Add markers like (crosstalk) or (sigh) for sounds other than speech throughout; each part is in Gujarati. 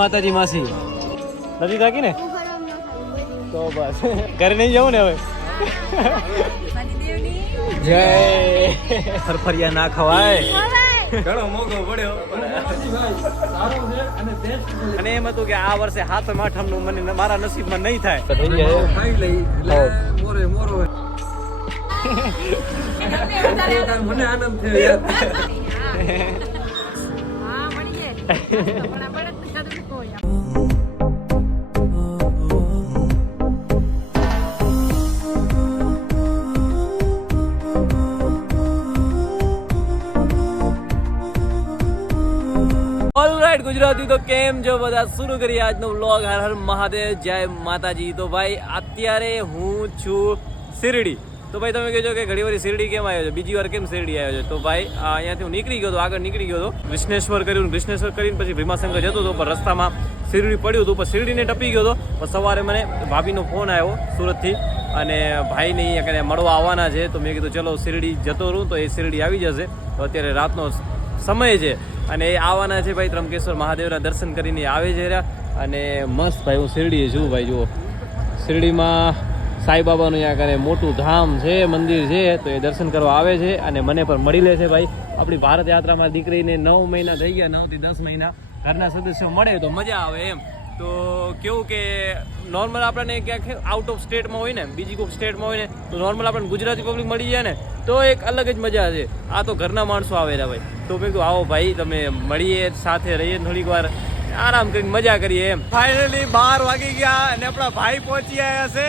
માતાજી માસી. નથી થાકી ને? તો બસ. ઘરે નહીં જવું ને હવે? જય. ફરફરિયા ના ખવાય. ઘણો મોંઘો પડ્યો. અને એમ હતું કે આ વર્ષે હાથમ આઠમનું મને મારા નસીબમાં નહીં થાય. ખાઈ લઈ મોરે મોરો મને આનંદ થયો યાર. ગુજરાતી તો કેમ છો બધા? શરૂ કરીએ આજનો વ્લોગ હર હર મહાદેવ. જય માતાજી. તો ભાઈ, અત્યારે હું છું શિરડી. તો ભાઈ, તમે કહેજો કે ઘણી વાર શિરડી કેમ આવ્યો છે? બીજી વાર કેમ શિરડી આવ્યો છે? તો ભાઈ અહીંયાથી હું નીકળી ગયો હતો આગળ નીકળી ગયો હતો કૃષ્ણેશ્વર કર્યું કૃષ્ણેશ્વર કરીને પછી ભીમાશંકર જતો હતો, પણ રસ્તામાં શિરડી પડ્યું હતું, પણ શિરડીને ટપી ગયો હતો. પણ સવારે મને ભાભીનો ફોન આવ્યો સુરતથી અને ભાઈને અહીંયા મળવા આવવાના છે. તો મેં કીધું, ચલો શિરડી જતો રહું. તો એ શિરડી આવી જશે. તો અત્યારે રાતનો સમય છે. અને એ આવવાના છે ભાઈ ત્રંબકેશ્વર મહાદેવના દર્શન કરીને આવે છે અને મસ્ત ભાઈ, હું શિરડીએ છું ભાઈ, જુઓ. શિરડીમાં સાંઈબાબાનું અહીંયા કરે મોટું ધામ છે, મંદિર છે, તો એ દર્શન કરવા આવે છે અને મને પણ મળી લે છે ભાઈ. આપણી ભારત યાત્રામાં દીકરીને નવ મહિના થઈ ગયા, નવથી દસ મહિના. ઘરના સદસ્યો મળે તો મજા આવે એમ. તો કેવું કે નોર્મલ આપણને ક્યાંક આઉટ ઓફ સ્ટેટમાં હોય ને બીજી કોઈ સ્ટેટમાં હોય ને તો નોર્મલ આપણને ગુજરાતી પબ્લિક મળી જાય ને તો એક અલગ જ મજા છે. આ તો ઘરના માણસો આવેલા ભાઈ. તો મેં કીધું આવો ભાઈ તમે મળીએ સાથે રહીએ થોડીક વાર. આરામ કરીને મજા કરીએ એમ. ફાઇનલી બાર વાગી ગયા અને આપણા ભાઈ પહોંચી આવ્યા છે.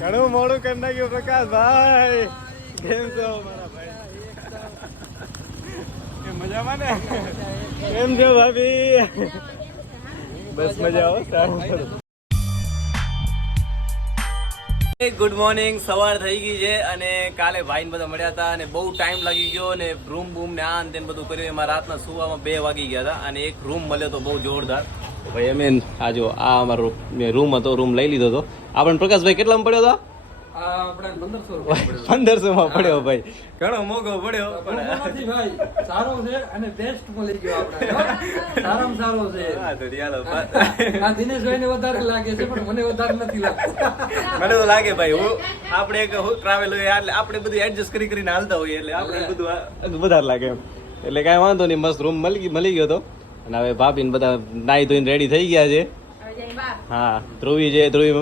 ઘણું મોડું કરી નાખ્યું પ્રકાશ ભાઈ કેમ છો? મજામાં છો ભાભી? બસ મજા આવો સારું ગુડ મોર્નિંગ સવાર થઈ ગઈ છે અને કાલે ભાઈને બધા મળ્યા હતા અને બહુ ટાઈમ લાગી ગયો અને રૂમ બૂમ ને આ ને બધું કર્યું. એમાં રાતના સુવામાં બે વાગી ગયા હતા અને એક રૂમ મળ્યો તો બહુ જોરદાર. ભાઈ, અમે આ જો, આ અમારો રૂમ હતો રૂમ લઈ લીધો હતો. આપણને પ્રકાશભાઈ કેટલામાં પડ્યો હતો? પંદરસો માં પડ્યો. ભાઈ. ઘણો મોંઘો પડ્યો પડ્યો ભાઈ. સારો છે અને બેસ્ટ મળી ગયો આપણે. (laughs) સારામાં સારો છે. હા તો ચાલો આ દિનેશભાઈ ને વધારે લાગે છે પણ મને વધારે નથી લાગતું. મને તો લાગે ભાઈ હું આપણે એક ટ્રાવેલ હોય એટલે આપણે બધું એડજસ્ટ કરી કરીને હાલતા હોઈએ એટલે આપણે બધું વધારે લાગે એમ. એટલે કાંઈ વાંધો નહીં મસ્ત રૂમ મળી મળી ગયો તો. અને હવે ભાભી ને બધા નાઈ ધોઈને રેડી થઈ ગયા છે. હા ધ્રુવી છે ધ્રુવી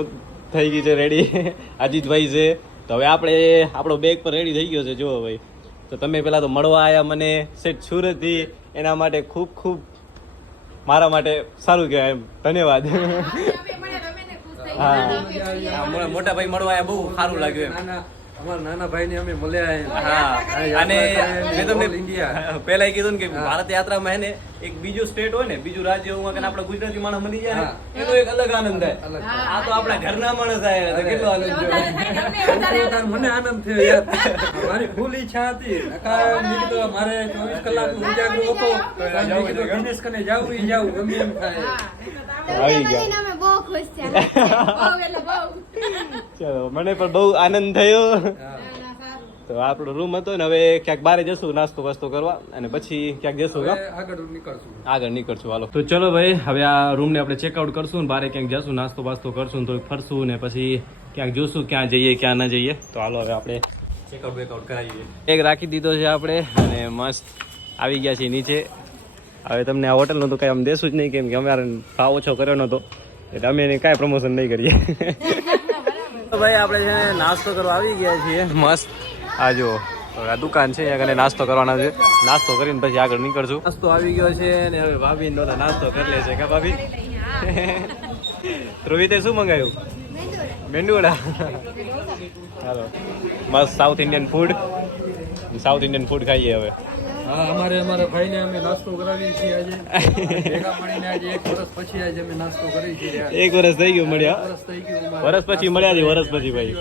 થઈ ગઈ છે રેડી (laughs) અજીતભાઈ છે. તો હવે આપણે આપણો બેગ પર રેડી થઈ ગયો છે. જુઓ ભાઈ. તો તમે પેલા તો મળવા આવ્યા મને. સેટ સુરતથી એના માટે ખૂબ ખૂબ મારા માટે સારું કહેવાય એમ. ધન્યવાદ. (laughs) હા. મોટા ભાઈ મળવા આવ્યા બહુ સારું લાગ્યું એમ. અમારા નાના ભાઈ અમે મળ્યા હા અને મેં તમને All પહેલા કીધું ને કે ભારત યાત્રામાં હે એક બીજું સ્ટેટ હોય ને બીજું રાજ્ય હોય કે આપણા ગુજરાતી માણસ મળી જાય ને એનો એક અલગ આનંદ થાય. આ તો આપણા ઘરના માણસ આયા તો કેટલો આનંદ મને આનંદ થયો યાર. મારી ફૂલ ઈચ્છા હતી. મારે ચોવીસ કલાક ઉજાગરો હતો. કીધું કને જાવું ઈ જાવું ગમે એમ થાય. આવી ગયા. અમે બહુ ખુશ થયા. બહુ એટલે બહુ. ચલો મને પણ બહુ આનંદ થયો. (laughs) તો આપણો રૂમ હતો ને હવે ક્યાંક બારે જશું નાસ્તો વાસ્તો કરવા અને પછી ક્યાંક જશું આગળ નીકળશું. આગળ નીકળશું હાલો. તો ચલો ભાઈ હવે આ રૂમને આપણે ચેકઆઉટ કરશું ને બારે ક્યાંક જશું નાસ્તો વાસ્તો કરશું તો ફરશું ને પછી ક્યાંક જોશું ક્યાં જઈએ ક્યાં ના જઈએ. તો હાલો હવે આપણે ચેકઆઉટ બેકઆઉટ કરાવીએ. એક રાખી દીધો છે આપણે અને મસ્ત આવી ગયા છીએ નીચે. હવે તમને આ હોટલનું તો કાંઈ આમ દેશું જ નહીં કેમ કે અમારે ભાવ ઓછો કર્યો નહોતો. એટલે અમે એને કાંઈ પ્રમોશન નહીં કરીએ. (laughs) ભાઈ આપણે છે ને નાસ્તો કરવા આવી ગયા છીએ. મસ્ત. આ આ દુકાન છે અહીંયા નાસ્તો કરવાના છે. નાસ્તો કરીને પછી આગળ નીકળશું. નાસ્તો આવી ગયો છે ને હવે ભાભી નો નાસ્તો કરી લે છે કે ભાભી? (laughs) રોહિતે શું મંગાવ્યું? મેંદુવડા હાલો. મસ્ત south Indian food south Indian food ખાઈએ હવે. હા અમારે અમારા ભાઈને અમે નાસ્તો કરાવીએ છીએ આજે. ભેગા મળીને આજે એક વર્ષ પછી આજે અમે નાસ્તો કરી છીએ એક વર્ષ થઈ ગયું મળ્યા? વર્ષ થઈ ગયું વર્ષ પછી મળ્યા છે વર્ષ પછી ભાઈ.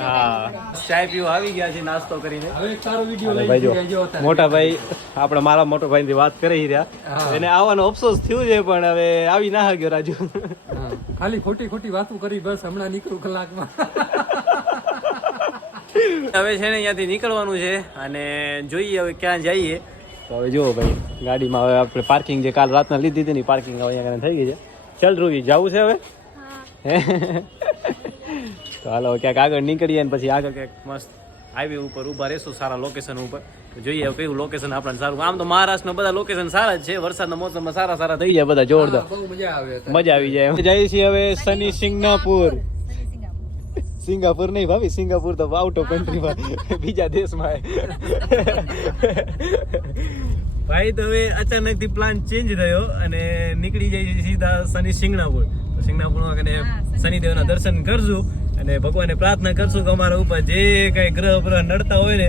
હા. ચાય પીવો આવી ગયા છે નાસ્તો કરીને. હવે સારો વીડિયો લઈ ભાઈ. મોટા ભાઈ આપણે મારા મોટો ભાઈ થી વાત કરી રહ્યા. એને આવવાનો અફસોસ થયું છે પણ હવે આવી ના ગયો રાજુ. ખાલી ખોટી ખોટી વાતો કરી બસ હમણાં નીકળું કલાકમાં. હવે છે ને અહીંયાથી નીકળવાનું છે અને જોઈએ હવે ક્યાં જઈએ. તો હવે જુઓ ભાઈ ગાડીમાં હવે આપણે પાર્કિંગ જે કાલ રાતના લીધી હતી ને પાર્કિંગ હવે અહીંયા થઈ ગઈ છે. ચાલ રૂવી જવું છે હવે? હે? (laughs) તો હાલો હવે ક્યાંક આગળ નીકળીએ ને પછી આગળ ક્યાંક મસ્ત હાઈવે ઉપર ઊભા રહેશું સારા લોકેશન ઉપર. જોઈએ હવે કયું લોકેશન આપણને સારું. આમ તો મહારાષ્ટ્રમાં બધા લોકેશન સારા જ છે. વરસાદના મોસમમાં સારા સારા થઈ જાય બધા જોરદાર. બહુ મજા આવે મજા આવી જાય જઈએ છીએ હવે શનિ સિંગાપુર સિંગાપુર નહીં ભાભી સિંગાપુર તો આઉટ ઓફ કન્ટ્રીમાં બીજા દેશમાં. ભાઈ તો હવે અચાનકથી પ્લાન ચેન્જ થયો અને નીકળી જાય સીધા શનિ સિંગણાપુર. તો સિંગણાપુરમાં કને શનિદેવના દર્શન કરશું અને ભગવાનને પ્રાર્થના કરશું કે અમારા ઉપર જે કઈ ગ્રહ ગ્રહ નડતા હોય ને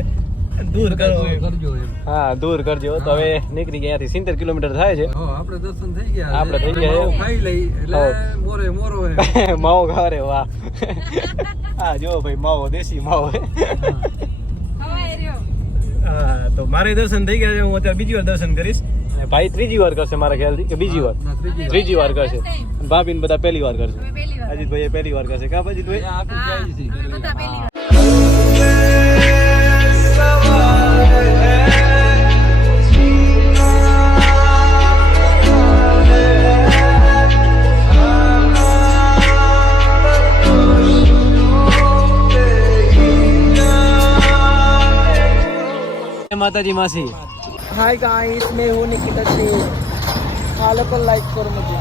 દૂર કરો કરજો હા દૂર કરજો. તો હવે નીકળી ગયા થી સિત્તેર કિલોમીટર થાય છે. આપણે દર્શન થઈ ગયા આપણે થઈ ગયા. માવો ખાઈ લઈ. એટલે મોરે મોરો હે (laughs) માવો ખારે વાહ. (laughs) હા જો ભાઈ માવો દેશી માવો. હા. તો મારે દર્શન થઈ ગયા છે. હું અત્યારે બીજી વાર દર્શન કરીશ. ભાઈ ત્રીજી વાર કરશે મારા ખ્યાલથી કે બીજી વાર? ત્રીજી વાર. કરશે. ભાભી બધા પહેલી વાર કરશે. મેં પહેલી વાર. અજીતભાઈ પહેલી વાર કરશે. કા અજીતભાઈ? માતાજી માસી हाय गाइस मैं हूँ निकिता सिंह फॉलो को लाइक करो मुझे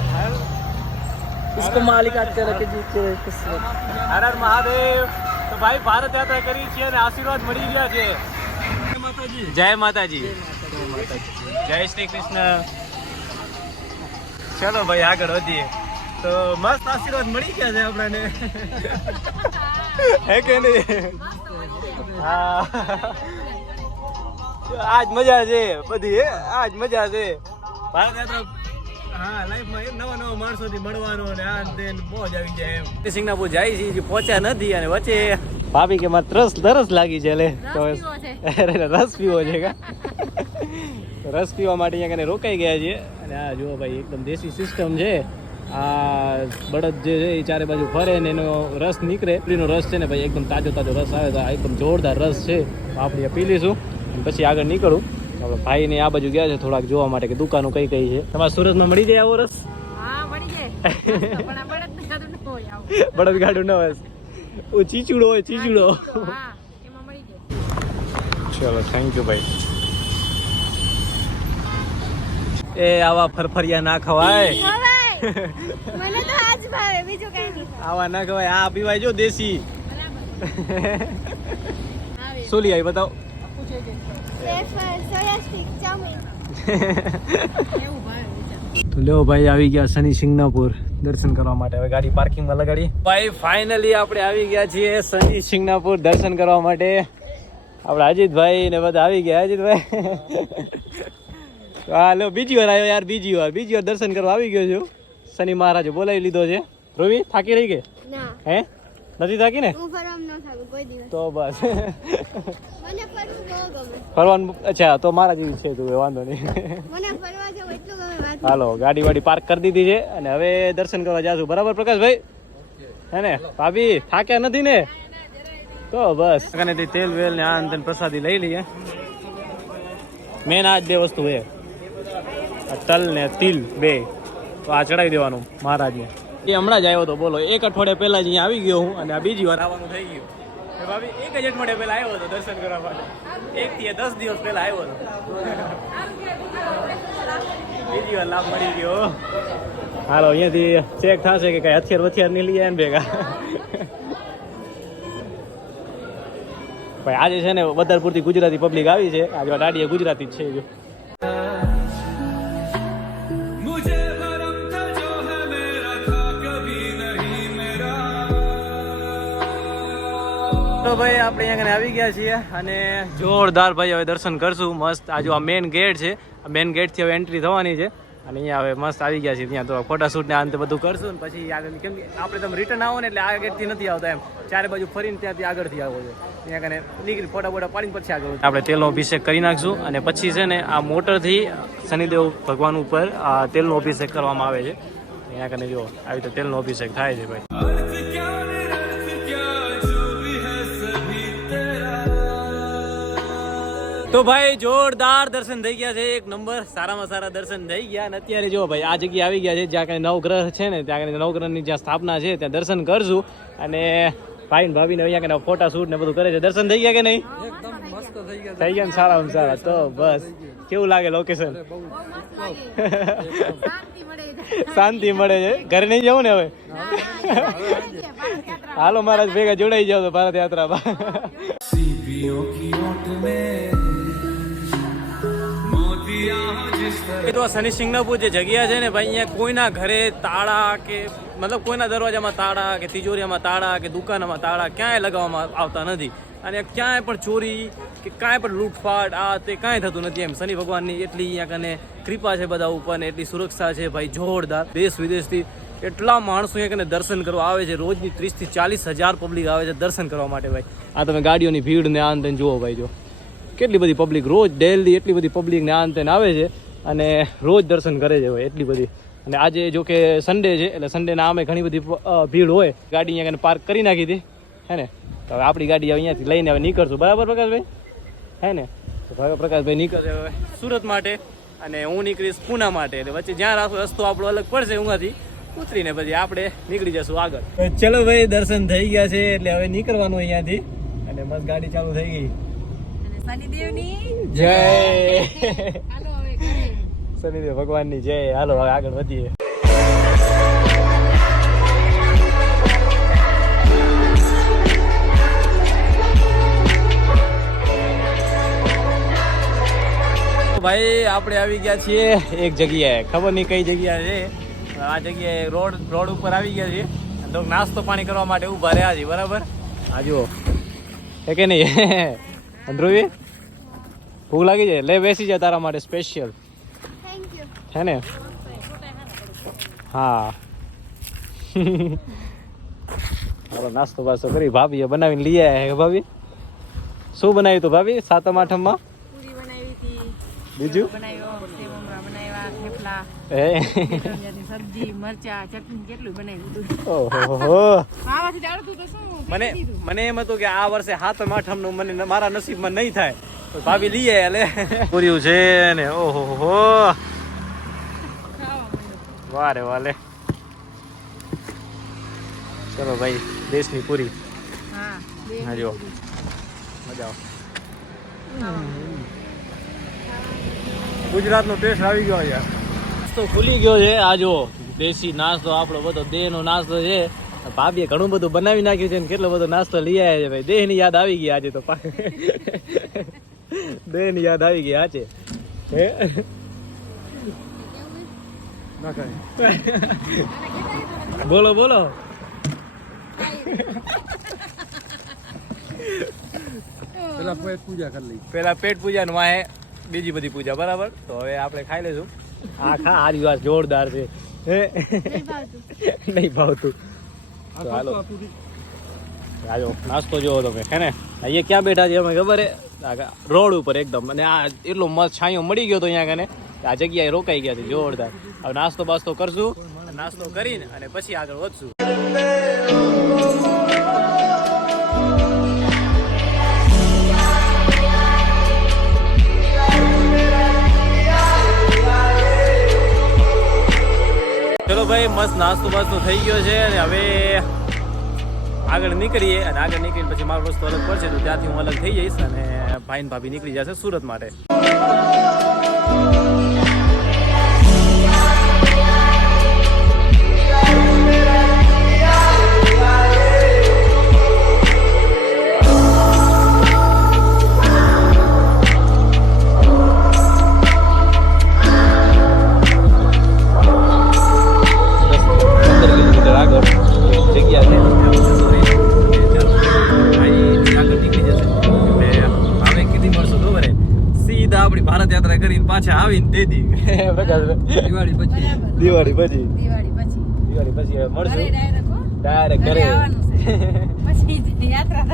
इसको मालिक आते रखे जीते रहे किस्मत હર હર મહાદેવ તો ભાઈ ભારત યાત્રા કરી છે અને આશીર્વાદ મળી રહ્યા છે જય માતાજી જય શ્રી કૃષ્ણ ચલો ભાઈ આગળ વધીએ તો મસ્ત આશીર્વાદ મળી ગયા છે આપણાને હે કે નહીં હા આજ મજા છે બધી હે? આજ મજા છે. ભારત યાત્રા હા લાઈફમાં એમ નવા નવા માણસોથી મળવાનું અને આ તે મોજ આવી જાય એમ. સિંગનાપુર જાય છે પહોંચ્યા નથી અને વચ્ચે ભાભી કે મારે તરસ તરસ લાગી છે લે. તો (laughs) રસ પીવો છે. કા? રસ પીવા માટે અહીંયા કને રોકાઈ ગયા છે અને આ જુઓ ભાઈ એકદમ દેશી સિસ્ટમ છે. આ બળદ જે છે એ ચારે બાજુ ફરે ને એનો રસ નીકળે. એનો રસ છે ને ભાઈ એકદમ તાજો તાજો રસ આવે તો એકદમ જોરદાર રસ છે. આપણે પી લઈશું. પછી આગળ નીકળું. આપણે ભાઈને આ બાજુ ગયા છે થોડાક જોવા માટે કે દુકાનો કઈ કઈ છે. તમારા સુરતમાં મળી જાય આવો રસ? મળી જાય. (laughs) પણ બળદ ને ન ગાડું ના હોય. ચીચુડો હોય ચીચુડો. ચલો થેન્ક યુ ભાઈ. એ આવા ફરફરિયા ના ખવાય. મને તો આજ ભાવે બીજું કઈ નહીં આવા ના ખવાય. આ પીવાય જો દેશી. સોલી (laughs) આવી. બતાવો. (laughs) તો લ્યો ભાઈ આવી ગયા શનિ સિંગનાપુર દર્શન કરવા માટે હવે ગાડી પાર્કિંગમાં લગાડી. ભાઈ ફાઇનલી આપણે આવી ગયા છીએ શનિ સિંગનાપુર દર્શન કરવા માટે. આપણે અજીતભાઈ ને બધા આવી ગયા અજીતભાઈ? (laughs) હા લો બીજી વાર આવ્યો યાર બીજી વાર. બીજી વાર દર્શન કરવા આવી ગયો છું. શનિ મહારાજે બોલાવી લીધો છે. રોવી થાકી રહી ગઈ હે? નથી થાકી ને? તો બસ. ફરવાનું અચ્છા તો મારા જેવી છે તું વાંધો નહીં. મને ફરવા જવું એટલું ગમે વાત હાલો ગાડી વાડી પાર્ક કરી દીધી છે અને હવે દર્શન કરવા જાશું. બરાબર પ્રકાશભાઈ? હે ને? ભાભી થાક્યા નથી ને? તો બસ. કનેથી તેલ વેલ ને આ પ્રસાદી લઈ લઈએ. મેન આ જ બે વસ્તુ છે. તલ ને તિલ બે. તો આ ચડાવી દેવાનું મહારાજને. એ હમણાં જ આવ્યો હતો બોલો. એક અઠવાડિયા પહેલા જ અહીંયા આવી ગયો હું અને આ બીજી વાર આવવાનું થઈ ગયું. ભાભી એક જ અઠવાડિયા પહેલા આવ્યો હતો દર્શન કરવા માટે. એક થી દસ દિવસ પહેલા આવ્યો હતો. બીજી વાર લાભ મળી ગયો હાલો અહીંયાથી ચેક થશે કે કઈ હથિયાર વથિયાર નહીં લઈ ને ભેગા. ભાઈ આજે છે ને વધારે પૂરતી ગુજરાતી પબ્લિક આવી છે. આજે દાડીએ ગુજરાતી જ છે જો. તો ભાઈ, આપણે અહીંયા આવી ગયા છીએ અને જોરદાર ભાઈ હવે દર્શન કરશું. મસ્ત, આ જો આ મેન ગેટ છે, આ મેઇન ગેટથી હવે એન્ટ્રી થવાની છે. અને અહીંયા હવે મસ્ત આવી ગયા છે ત્યાં તો ફોટાશૂટને અંતે બધું કરશું ને પછી આગળ કેમ કે આપણે તમે રિટર્ન આવો ને એટલે આ ગેટથી નથી આવતા એમ. ચારે બાજુ ફરીને ત્યાંથી આગળથી આવો છે. ત્યાં કને નીકળી ફોટા ફોટા પાડીને પછી આગળ આપણે તેલનો અભિષેક કરી નાખશું અને પછી છે ને આ મોટરથી શનિદેવ ભગવાન ઉપર તેલનો અભિષેક કરવામાં આવે છે. અહીંયા કને જો આવી રીતે તેલનો અભિષેક થાય છે ભાઈ. તો ભાઈ જોરદાર દર્શન થઈ ગયા છે. એક નંબર સારામાં સારા દર્શન થઈ ગયા. અને અત્યારે જો ભાઈ આ જગ્યા આવી ગયા છે જ્યાં કઈ નવગ્રહ છે ને ત્યાં કઈ નવગ્રહની જ્યાં સ્થાપના છે ત્યાં દર્શન કરશું. અને ભાઈ ને ભાભીને અહીંયા કઈ ફોટા શૂટ ને બધું કરે છે. દર્શન થઈ ગયા કે નહીં? થઈ ગયા થઈ ને સારામાં સારા. તો બસ. કેવું લાગે લોકેશન બહુ મસ્ત લાગે. શાંતિ મળે છે. શાંતિ ઘરે નહીં જવું ને હવે? (laughs) હાલો મહારાજ ભેગા જોડાઈ જાવ તો ભારત યાત્રામાં. તો આ શનિ સિંગનાપુર જે જગ્યા છે ને ભાઈ, અહીંયા કોઈના ઘરે તાળા કે, મતલબ કોઈના દરવાજામાં તાળા કે તિજોરીમાં તાળા કે દુકાનમાં તાળા ક્યાંય લગાવવામાં આવતા નથી. અને ક્યાંય પણ ચોરી કે કાંઈ પણ લૂંટફાટ, આ તે કાંઈ થતું નથી એમ. શનિ ભગવાનની એટલી અહીંયા કને કૃપા છે બધા ઉપર ને એટલી સુરક્ષા છે ભાઈ, જોરદાર. દેશ વિદેશથી એટલા માણસો અહીંયા કને દર્શન કરવા આવે છે. રોજની ત્રીસથી ચાલીસ હજાર પબ્લિક આવે છે દર્શન કરવા માટે ભાઈ. આ તમે ગાડીઓની ભીડ ને આ જુઓ ભાઈ જો. કેટલી બધી પબ્લિક રોજ ડેલી એટલી બધી પબ્લિક ને આન તેને આવે છે અને રોજ દર્શન કરે છે હોય એટલી બધી. અને આજે જો કે સન્ડે છે, એટલે સન્ડેના આમે ઘણી બધી ભીડ હોય. ગાડી અહીંયા પાર્ક કરી નાખી હતી. હે ને? તો હવે આપણી ગાડી અહીંયાથી લઈને હવે નીકળશું. બરાબર પ્રકાશભાઈ? હે ને? તો હવે પ્રકાશભાઈ નીકળશે હવે સુરત માટે અને હું નીકળીશ પૂના માટે. એટલે વચ્ચે જ્યાં રાખો રસ્તો આપણો અલગ પડશે ઉંગાથી ઉતરીને પછી આપણે નીકળી જશું આગળ. ચલો ભાઈ, દર્શન થઈ ગયા છે, એટલે હવે નીકળવાનું અહીંયાથી. અને મસ્ત ગાડી ચાલુ થઈ ગઈ. શનિદેવની? જય! શનિદેવ ભગવાનની જય. હાલો હવે આગળ વધીએ. ભાઈ આપણે આવી ગયા છીએ એક જગ્યાએ. ખબર નહીં કઈ જગ્યા છે આ જગ્યાએ રોડ રોડ ઉપર આવી ગયા છીએ. તો થોડોક નાસ્તો પાણી કરવા માટે ઊભા રહ્યા છીએ બરાબર? આ જુઓ. કે નહીં? ધ્રુવી ભૂખ લાગી જાય લે બેસી જાય તારા માટે સ્પેશિયલ હે ને? હા. હાલો નાસ્તો બાસ્તો કરી ભાભીએ બનાવીને લઈ આવ્યા હે ભાભી? શું બનાવ્યું તું ભાભી? સાતમ આઠમમાં? બીજું બનાવ્યો સેવ મમરા બનાવ્યા થેપલા સબ્જી મરચા ચટણી કેટલું બનાવ્યું ઓહો. તો શું મને મને એમ હતું કે આ વર્ષે હાથમ આઠમનું મને મારા નસીબમાં નહીં થાય. તો ભાભી લઈ આવ્યા લે. પૂર્યું છે ને ઓહો. હો વારે વાલે ચલો ભાઈ દેશની પૂરી. હા જો. પૂરી. મજા આવે. ગુજરાતનો ટેસ્ટ આવી ગયો યાર નાસ્તો ખુલી ગયો છે. આ જો દેશી નાસ્તો આપણો બધો દેહનો નાસ્તો છે. ભાભીએ ઘણું બધું બનાવી નાખ્યું છે ને કેટલો બધો નાસ્તો લઈ આવ્યા છે ભાઈ. દેહની યાદ આવી ગઈ આજે તો (laughs) દેહની યાદ આવી ગઈ આજે. હે? (laughs) બોલો બોલો. પેલા પેટ પૂજા કરી લઈ પેલા પેટ પૂજા નું બીજી બધી પૂજા બરાબર? તો હવે આપણે ખાઈ લેશું આ ખા આ દિવસ જોરદાર છે. નહીં ભાવતું. નહીં ભાવતું. તો હાલો. આજો નાસ્તો જોવો તમે હે ને? અહીંયા ક્યાં બેઠા છે અમે ખબર હે? રોડ ઉપર એકદમ અને આ એટલો મસ્ત છાંયો મળી ગયો તો અહીંયા કને આ જગ્યાએ રોકાઈ ગયા છે જોરદાર. હવે નાસ્તો બાસ્તો કરશું નાસ્તો કરીને અને પછી આગળ વધશું. મસ્ત નાસ્તો બાસ્તો થઈ ગયો છે અને હવે આગળ નીકળીએ અને આગળ નીકળીને પછી મારો રસ્તો અલગ પડશે તો ત્યાંથી હું અલગ થઈ જઈશ અને ભાઈ ભાભી નીકળી જશે સુરત માટે. દિવાળી પછી. દિવાળી પછી. દિવાળી પછી. દિવાળી પછી હવે મળશું. ડાયરેક્ટ ઘરે ઘરે. આવવાનું છે. (laughs) પછી યાત્રા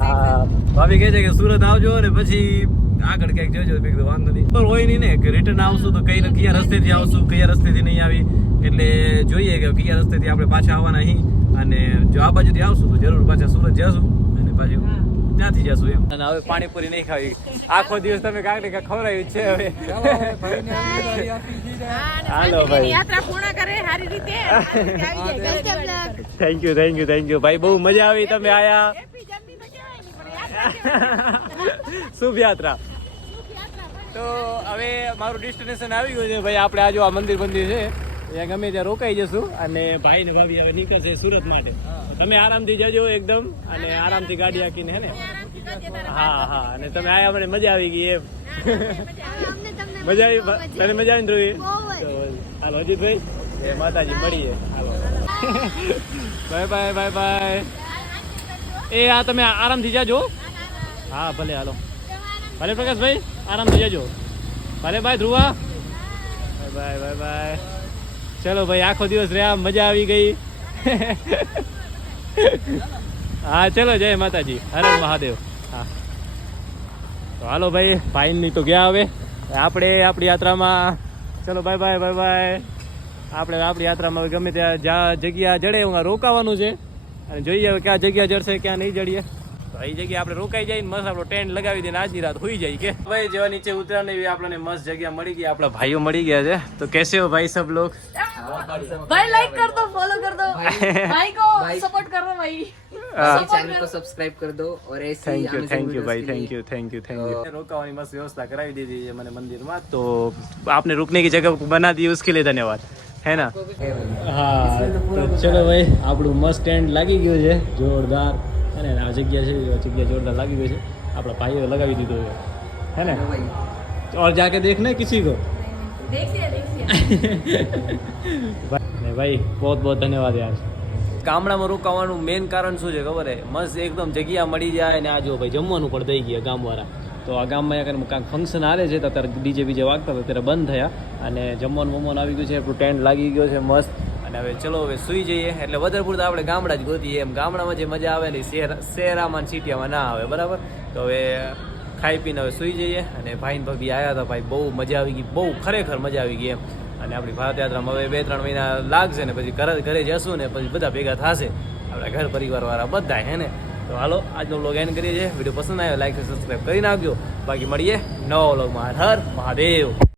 હા. ભાભી કહે છે કે સુરત આવજો ને પછી આગળ ક્યાંક જજો. કીધું વાંધો નહીં. પણ હોય નહીં ને કે રિટર્ન આવશું તો કઈ કયા રસ્તેથી આવશું કયા રસ્તેથી નહીં આવી. એટલે જોઈએ કે કયા રસ્તેથી આપણે પાછા આવવાના અહીં. અને જો આ બાજુથી આવશું તો જરૂર પાછા સુરત જશું. અને પાછું હા. ત્યાંથી જશું એમ. અને હવે પાણીપુરી નહીં ખાવી. આખો દિવસ તમે કાંઈક ને ખવડાવ્યું છે હવે. હાલો ભાઈ. યાત્રા પૂર્ણ કરે સારી રીતે. Thank you thank you thank you ભાઈ બહુ મજા આવી તમે આયા. (laughs) શુભ યાત્રા. તો હવે મારું ડેસ્ટિનેશન આવી ગયું છે ભાઈ. આપણે આ જો આ મંદિર મંદિર છે. ત્યાં ગમે ત્યાં રોકાઈ જશું અને ભાઈ ને ભાભી હવે નીકળશે સુરત માટે. તમે આરામથી જજો એકદમ અને આરામથી ગાડી હાકીને હે ને? હા હા અને તમે આયા મને મજા આવી ગઈ એમ. મજા આવી તને મજા આવી ધ્રુવી? હાલો અજીતભાઈ. એ માતાજી મળીએ. હાલો. Bye bye bye bye. એ આ તમે આરામથી જાજો. હા ભલે હાલો. ભલે પ્રકાશભાઈ આરામથી જાજો. ભલે bye Dhruva. Bye bye bye. ચલો ભાઈ, આખો દિવસ રહ્યા, મજા આવી ગઈ. હા, ચલો, જય માતાજી. હર મહાદેવ. હા. તો હાલો ભાઈ ફાઇનની તો ગયા હવે. આપણે આપણી યાત્રામાં ચલો બાય બાય બાય બાય આપણે આપણી યાત્રામાં ગમે ત્યાં જ્યાં જગ્યા જડે, એમાં રોકાવાનું છે. અને જોઈએ હવે ક્યાં જગ્યા જડશે, ક્યાં નહીં જડીએ. તો એ જગ્યાએ આપણે રોકાઈ જઈને મસ્ત આપણો ટેન્ટ લગાવી દઈને આજની રાત હોઈ જાય કે ભાઈ જેવા નીચે ઉતર્યા ને એવી આપણને મસ્ત જગ્યા મળી ગઈ આપણા ભાઈઓ મળી ગયા છે તો કેસે હો ભાઈ સબ લોગ भाई लाइक कर दो फॉलो कर दो भाई को सपोर्ट कर दो भाई चैनल को सब्सक्राइब कर दो और ऐसे ही thank you Amazon thank you videos ભાઈ के लिए- thank you thank you thank you રોકાવાની મસ્ત વ્યવસ્થા કરાવી દીધી છે મને મંદિરમાં તો આપને रुकने की जगह बना दी उसके लिए धन्यवाद है ना હા તો ચલો ભાઈ આપણું મસ્ત સ્ટેન્ડ લાગી ગયું છે જોરદાર અને આ જગ્યા છે એ જગ્યા જોરદાર લાગી ગઈ છે આપણા ભાઈઓ લગાવી દીધું છે है ना और जाके देखना है किसी को देखिए देखिए ને ભાઈ બહુ બહુ ધન્યવાદ યાર ગામડામાં રોકાવાનું મેઇન કારણ શું છે ખબર હે મસ્ત એકદમ જગ્યા મળી જાય ને આ જો ભાઈ જમવાનું પણ થઈ ગયા ગામવાળા તો આ ગામમાં અહીંયા કાંઈક ફંક્શન હાલે છે તો અત્યારે ડીજે બીજે વાગતા હતા ત્યારે બંધ થયા અને જમવાનું બમવાનું આવી ગયું છે આપણું ટેન્ટ લાગી ગયો છે મસ્ત અને હવે ચલો હવે સુઈ જઈએ. એટલે વધારે પૂરતા આપણે ગામડા જ ગોતીએ. એમ ગામડામાં જે મજા આવે ને શહેર શહેરામાં સિટીમાં ના આવે. બરાબર? તો હવે ખાઈ પીને હવે સુઈ જઈએ. અને ભાઈ ને ભાભી આવ્યા હતા. ભાઈ બહુ મજા આવી ગઈ. બહુ ખરેખર મજા આવી ગઈ એમ. અને આપણી ભારત યાત્રામાં હવે બે ત્રણ મહિના લાગશે ને પછી ઘરે ઘરે જશું ને પછી બધા ભેગા થશે. આપણા ઘર પરિવારવાળા બધા હે ને? તો હાલો, આજનો વ્લોગ એન્ડ કરીએ છીએ. વીડિયો પસંદ આવ્યો લાઈક સબસ્ક્રાઈબ કરી નાખજો. બાકી મળીએ નવો વ્લોગમાં હર મહાદેવ.